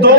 2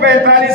45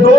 2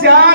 4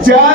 4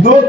2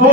2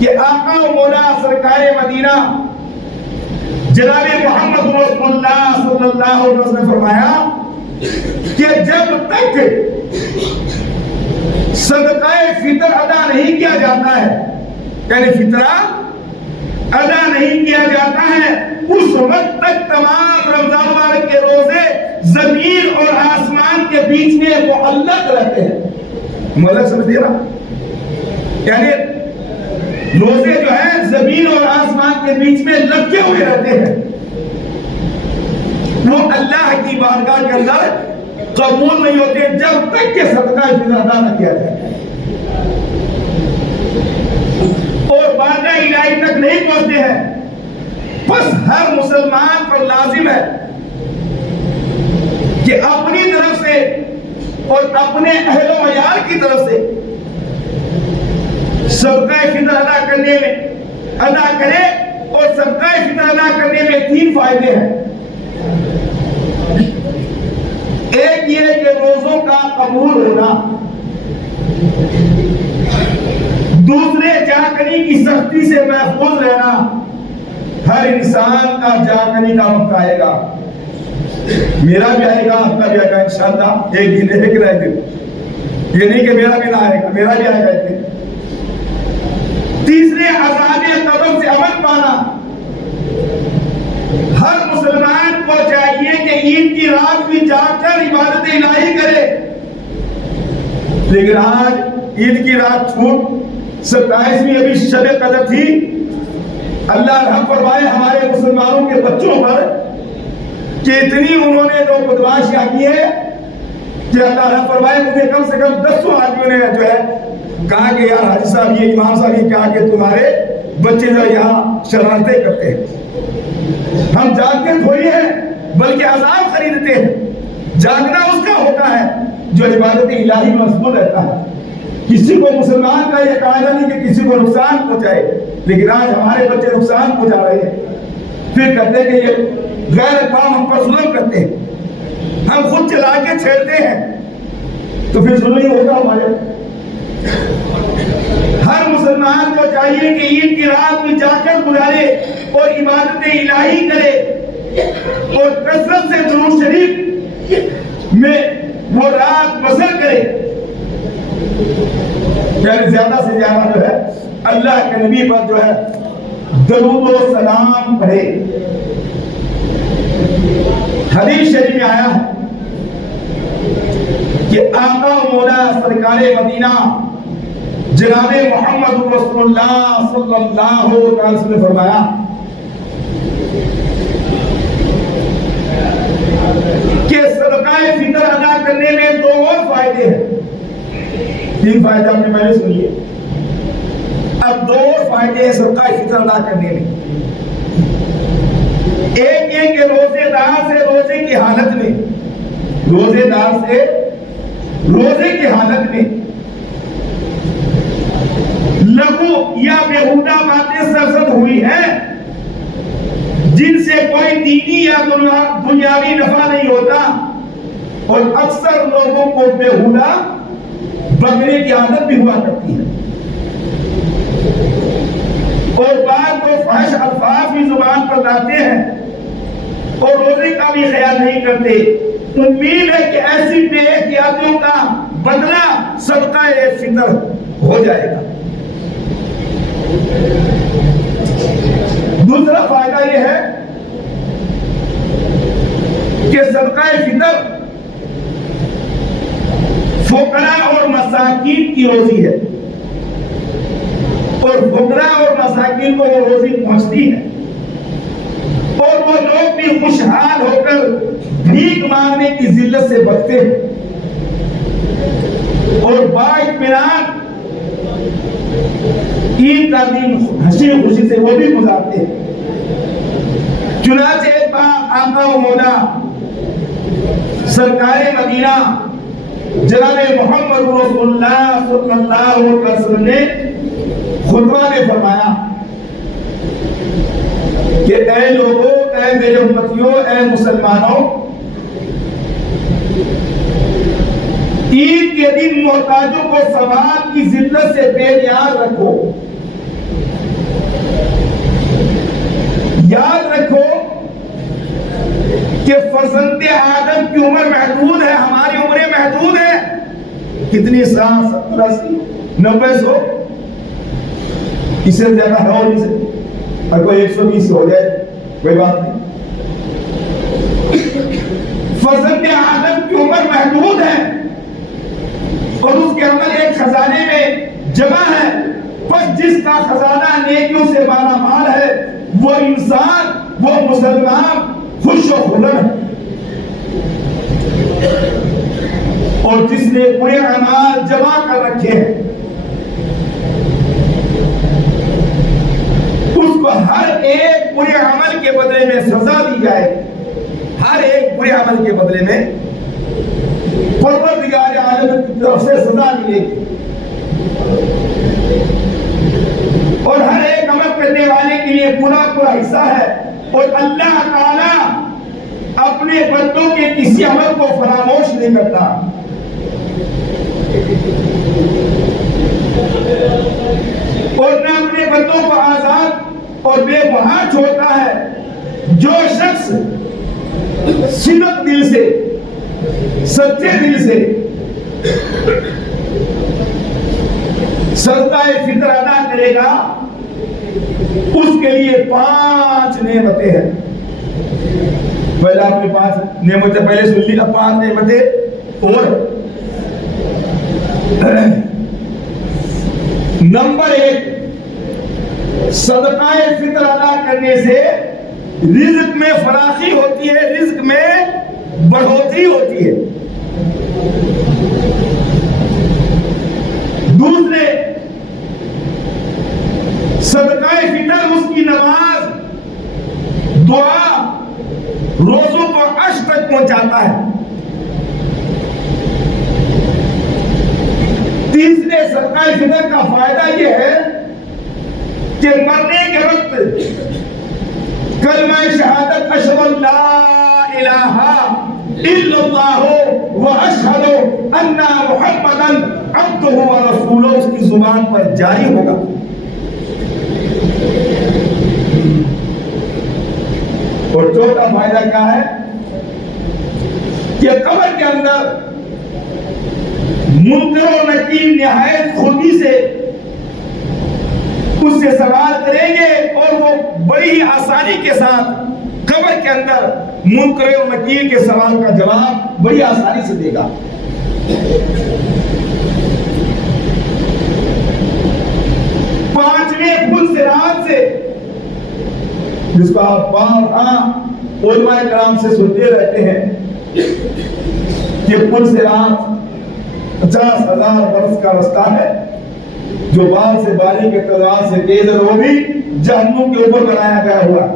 کہ آقا و مولا سرکار مدینہ جناب محمد رسول اللہ صلی اللہ علیہ وسلم نے فرمایا کہ جب تک صدقہ فطر ادا نہیں کیا جاتا ہے، یعنی فطرہ ادا نہیں کیا جاتا ہے، اس وقت تک تمام رمضان مبارک کے روزے زمین اور آسمان کے بیچ میں معلق رہتے ہیں۔ معلق سمجھ دے رہا، یعنی روزے جو ہیں زمین اور آسمان کے بیچ میں لٹکے ہوئے رہتے ہیں، وہ اللہ کی بارگاہ کے اندر قبول نہیں ہوتے جب تک کہ صدقہ فطر ادا نہ کیا جائے، اور بارگاہ الہی تک نہیں پہنچتے ہیں۔ بس ہر مسلمان پر لازم ہے کہ اپنی طرف سے اور اپنے اہل و عیال کی طرف سے صدقہ فطر ادا کرے، اور صدقہ فطر ادا کرنے میں 3 فائدے ہیں۔ ایک یہ کہ روزوں کا قبول ہونا، دوسرے جاکنی کی سختی سے محفوظ رہنا، ہر انسان کا جاکنی کا وقت آئے گا، میرا بھی آئے گا، آپ کا بھی آئے گا انشاءاللہ، ایک دن ایک رہ دن، یہ نہیں کہ میرا بھی نہ آئے گا، میرا بھی آئے گا ایک دن۔ تیسرے عذاب قبر سے امن پانا، ہر مسلمان کو چاہیے کہ عید کی رات بھی جا کر عبادت الہی کرے، لیکن آج عید کی رات چھوٹ 27ویں ابھی شب قدر تھی، اللہ رحم فرمائے ہمارے مسلمانوں کے بچوں پر کہ اتنی انہوں نے جو بدماشیاں کی ہے کہ اللہ رحم فرمائے مجھے کم سے کم 10 آدمیوں نے جو ہے کہا کہ یار حاجی صاحب یہ امام صاحب یہ کہا کہ تمہارے بچے جو یہاں شرارتیں کرتے ہیں، ہم جاگتے تھوڑی ہیں بلکہ عذاب خریدتے ہیں۔ جاگنا اس کا ہوتا ہے جو عبادت الہی میں مشغول رہتا ہے۔ کسی کو مسلمان کا یہ قاعدہ نہیں کہ کسی کو نقصان پہنچائے، لیکن آج ہمارے بچے نقصان پہنچا رہے ہیں، پھر کہتے ہیں کہ یہ غیر کام ہم پر ظلم کرتے ہیں، ہم خود چلا کے چھیڑتے ہیں، تو پھر ظلم ہی ہوگا ہمارے۔ ہر مسلمان کو چاہیے کہ عید کی رات میں جا کر گزارے اور عبادت الہی کرے، اور کثرت سے درود شریف میں وہ رات بسر کرے، یعنی زیادہ سے زیادہ جو ہے اللہ کے نبی پر جو ہے درود و سلام پڑھے۔ حدیث شریف میں آیا ہے کہ آقا و مولا سرکار مدینہ جناب محمد رسول اللہ صلی اللہ علیہ وسلم نے فرمایا کہ صدقہ فطر ادا کرنے میں 2 اور فائدے ہیں۔ 3 فائدے آپ نے میں نے سنیے، اب 2 اور فائدے ہیں صدقہ فطر ادا کرنے میں۔ ایک یہ کہ روزے دار سے روزے کی حالت میں، روزے دار سے روزے کی حالت میں لغو یا بیہودہ باتیں سرزد ہوئی ہیں جن سے کوئی دینی یا دنیاوی نفع نہیں ہوتا، اور اکثر لوگوں کو بیہودہ بکنے کی عادت بھی ہوا کرتی ہے، اور بعض کو فحش الفاظ بھی زبان پر لاتے ہیں اور روزے کا بھی خیال نہیں کرتے۔ امید ہے کہ ایسی بے احتیاطیوں کا بدلہ صدقہ فطر ہو جائے گا۔ دوسرا فائدہ یہ ہے کہ صدقہ فطر فقراء اور مساکین کی روزی ہے، اور فقراء اور مساکین کو وہ روزی پہنچتی ہے، اور وہ لوگ بھی خوشحال ہو کر بھیک مانگنے کی ذلت سے بچتے ہیں، اور بااطمینان عید کا دن ہنسی خوشی سے وہ بھی گزارتے ہیں۔ چنانچہ ایک بار آقا و مولا سرکار مدینہ جناب محمد رسول اللہ صلی اللہ علیہ وسلم نے خطبہ میں فرمایا کہ اے لوگوں، اے میرے امتیوں، اے مسلمانوں، عید کے دن محتاجوں کو ثواب کی ذلت سے بے نیاز رکھو، کہ فرزند آدم کی عمر محدود ہے، ہماری عمریں محدود ہیں. کتنی 60 70 80 90 100، اس سے زیادہ ہو نہیں سکتی. اور کوئی 120 ہو جائے کوئی بات نہیں. فرزند آدم کی عمر محدود ہے اور اس کے عمل ایک خزانے میں جمع ہے. بس جس کا خزانہ نیکیوں سے مالا مال ہے وہ انسان، وہ مسلمان خوش و خرم ہے. اور جس نے برے اعمال جمع کر رکھے ہیں اس کو ہر ایک برے عمل کے بدلے میں سزا دی جائے. ہر ایک برے عمل کے بدلے میں پروردگار عالم کی طرف سے سزا ملے گی. اور ہر ایک عمل کرنے والے کے لیے پورا پورا حصہ ہے. اور اللہ تعالی اپنے بندوں کے کسی عمل کو فراموش نہیں کرتا. اور نہ اپنے بندوں کو آزاد اور بے بہا چھوڑتا ہے. جو شخص صدق دل سے، سچے دل سے صدقہ فطر ادا کرے گا اس کے لیے 5 نعمتیں ہیں. پہلے آپ نے 5 نعمتیں پہلے سن لی، اب 5 نعمتیں اور. نمبر 1، صدقہ فطر ادا کرنے سے رزق میں فراخی ہوتی ہے، رزق میں بڑھوتری ہوتی ہے. دوسرے، صدقہ فطر اس کی نماز، دعا، روزوں کو عرش تک پہنچاتا ہے. تیسرے، صدقہ فطر کا فائدہ یہ ہے کہ مرنے کے وقت کلمہ شہادت اشہد ان لا الہ الا اللہ واشہد ان محمدا عبدہ ورسولہ اس کی زبان پر جاری ہوگا. اور چوتھا فائدہ کیا ہے کہ قبر کے اندر منکر و نکیر نہایت خودی سے اس سے سوال کریں گے اور وہ بڑی ہی آسانی کے ساتھ قبر کے اندر منکر و نکیر کے سوال کا جواب بڑی آسانی سے دے گا. پانچویں، پل صراط سے، جس کو آپ بار علماء کرام سے سنتے رہتے ہیں کہ پل صراط 50,000 برس کا رستہ ہے جو بال سے بالی کے تلوار سے تیز ہے، وہ بھی جہنم کے اوپر بنایا گیا ہوا.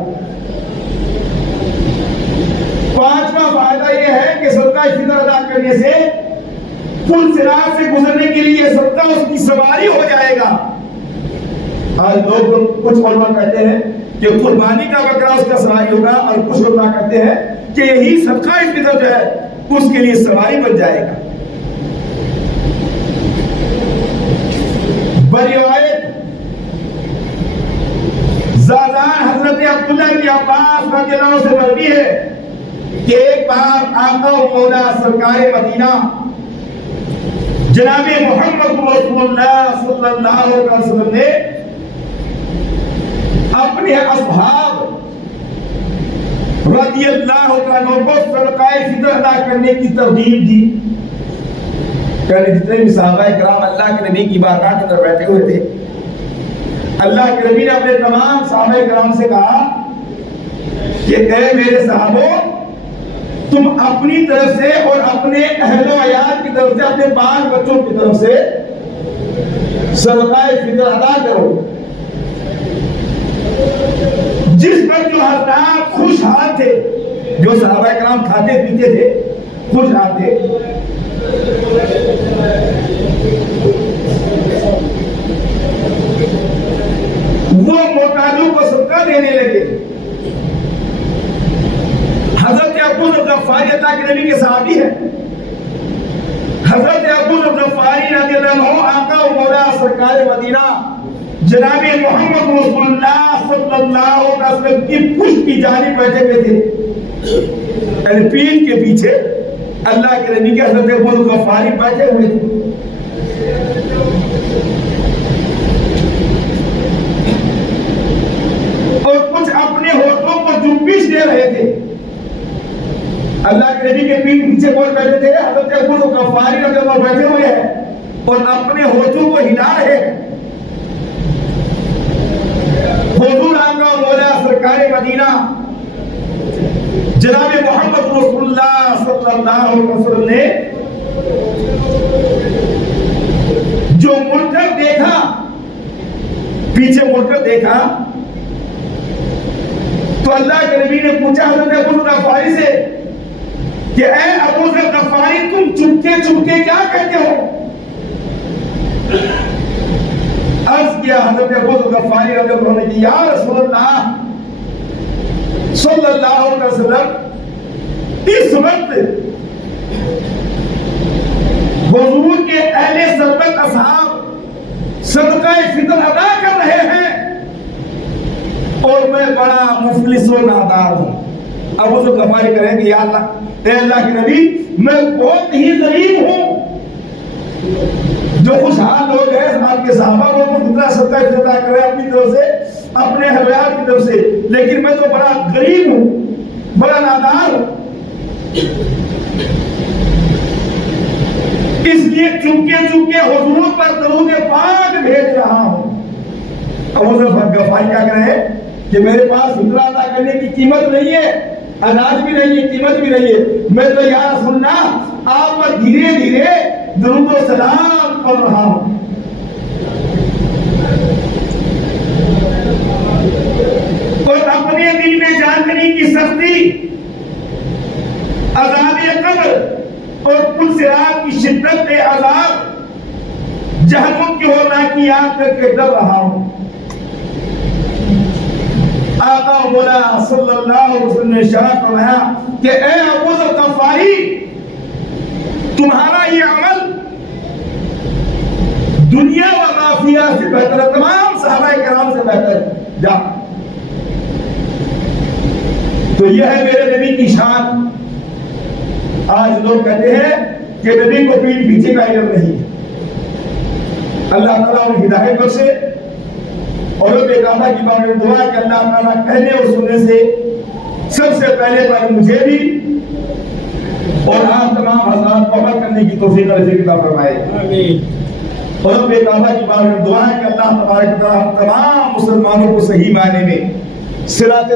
پانچواں فائدہ یہ ہے کہ صدقہ فطر ادا کرنے سے پل صراط سے گزرنے کے لیے صدقہ اس کی سواری ہو جائے گا. آج لوگ کچھ علماء کہتے ہیں کہ قربانی کا بکرا اس کا سواری ہوگا، اور کچھ علماء کہتے ہیں کہ یہی صدقہ فطر جو ہے اس کے لیے سواری بن جائے گا. بروایت زادان حضرت عبداللہ بن عباس رضی اللہ عنہ سے مروی ہے کہ ایک بار آقا و مولا سرکار مدینہ جناب محمد رسول اللہ صلی اللہ علیہ وسلم نے اپنے اصحاب رضی اللہ عنہ کو صدقہ فطر ادا کرنے کی ترغیب دی. کہ جتنے بھی صحابہ کرام اللہ کے نبی کی بارگاہ کے اندر بیٹھے ہوئے تھے، اللہ کے نبی نے اپنے تمام صحابہ کرام سے کہا کہ اے میرے صحابوں، تم اپنی طرف سے اور اپنے اہل و عیال کی طرف سے، اپنے بال بچوں کی طرف سے صدقہ فطر ادا کرو. جس پر جو حضرات خوشحال تھے، جو صحابہ کرام کھاتے پیتے تھے، خوشحال تھے، وہ محتاجوں کو صدقہ دینے لگے. حضرت ابو ذر غفاری اللہ کے نبی کے صحابی ہیں. حضرت ابو ذر غفاری رضی اللہ عنہ آقا و مولا سرکار مدینہ جناب محمد رسول اللہ صلی اللہ علیہ وسلم کی پشت کی جانب بیٹھے ہوئے تھے. یعنی پیٹھ کے پیچھے اللہ کے نبی کے حضرت ابو ذر غفاری بیٹھے ہوئے تھے. اور کچھ اپنے ہونٹوں کو جنبش دے رہے تھے. اللہ کے نبی کے پیٹھ پیچھے کون بیٹھے تھے؟ حضرت ابو ذر غفاری رضی اللہ عنہ بیٹھے ہوئے ہیں اور اپنے ہونٹوں کو ہلا رہے ہیں. حضور آقا مولا سرکار مدینہ جناب محمد رسول اللہ صلی اللہ علیہ وسلم نے جو مڑ کر دیکھا، پیچھے مڑ کر دیکھا تو اللہ کے نبی نے پوچھا حضرت ابو ذر غفاری سے کہ اے ابو ذر غفاری تم چپکے چپکے کیا کہتے ہو؟ عرض کیا حضرت ابو ذر غفاری رضی اللہ عنہ نے، یا رسول اللہ صلی اللہ علیہ وسلم اس وقت حضور کے اہل سربت اصحاب صدقہ فطر ادا کر رہے ہیں اور میں بڑا مفلس و نادار ہوں. ابو ذر غفاری کہیں کہ یا اللہ، اے اللہ کے نبی، میں بہت ہی غریب ہوں. جو خوشحال لوگ ہیں آپ کے صحابہ وہ فطرہ صدقہ فطر ادا کر رہے ہیں اپنی طرف سے، اپنے اہلیات کی طرف سے، لیکن میں تو بڑا غریب ہوں، بڑا نادار ہوں. اس لیے چپکے چپکے حضور پر درود پاک بھیج رہا ہوں. ابو ذر غفاری کیا کہہ رہے ہیں کہ میرے پاس فطرہ ادا کرنے کی قیمت نہیں ہے، اناج بھی نہیں ہے، قیمت بھی نہیں ہے. میں تو یا رسول اللہ آپ پر دھیرے دھیرے درود و سلام پڑھ رہا ہوں. اور اپنے دل میں جاننے کی سختی، عذاب قبر اور پل صراط کی شدت عذاب، جہنم کی ہولناکی آگ کر کے ڈر رہا ہوں. آقا مولا صلی اللہ علیہ وسلم نے ارشاد فرمایا کہ اے ابو ذر غفاری، تمہارا یہ عمل دنیا و ما فیہا سے بہتر ہے، تمام صحابہ کرام سے بہتر ہے. جا. تو یہ ہے میرے نبی کی شان. آج لوگ کہتے ہیں کہ نبی کو پیٹھ پیچھے کا علم نہیں ہے. اللہ تعالیٰ انہیں ہدایت بخشے اور رب کعبہ کی بارگاہ میں دعا کہ اللہ تعالیٰ کہنے اور سننے سے سب سے پہلے مجھے بھی اور آپ تمام حضرات کو عمل کرنے کی توفیق عطا فرمائے. اور رب کعبہ کی بارگاہ میں دعا ہے کہ اللہ تبارک و تعالیٰ تمام مسلمانوں کو صحیح معنی میں صراط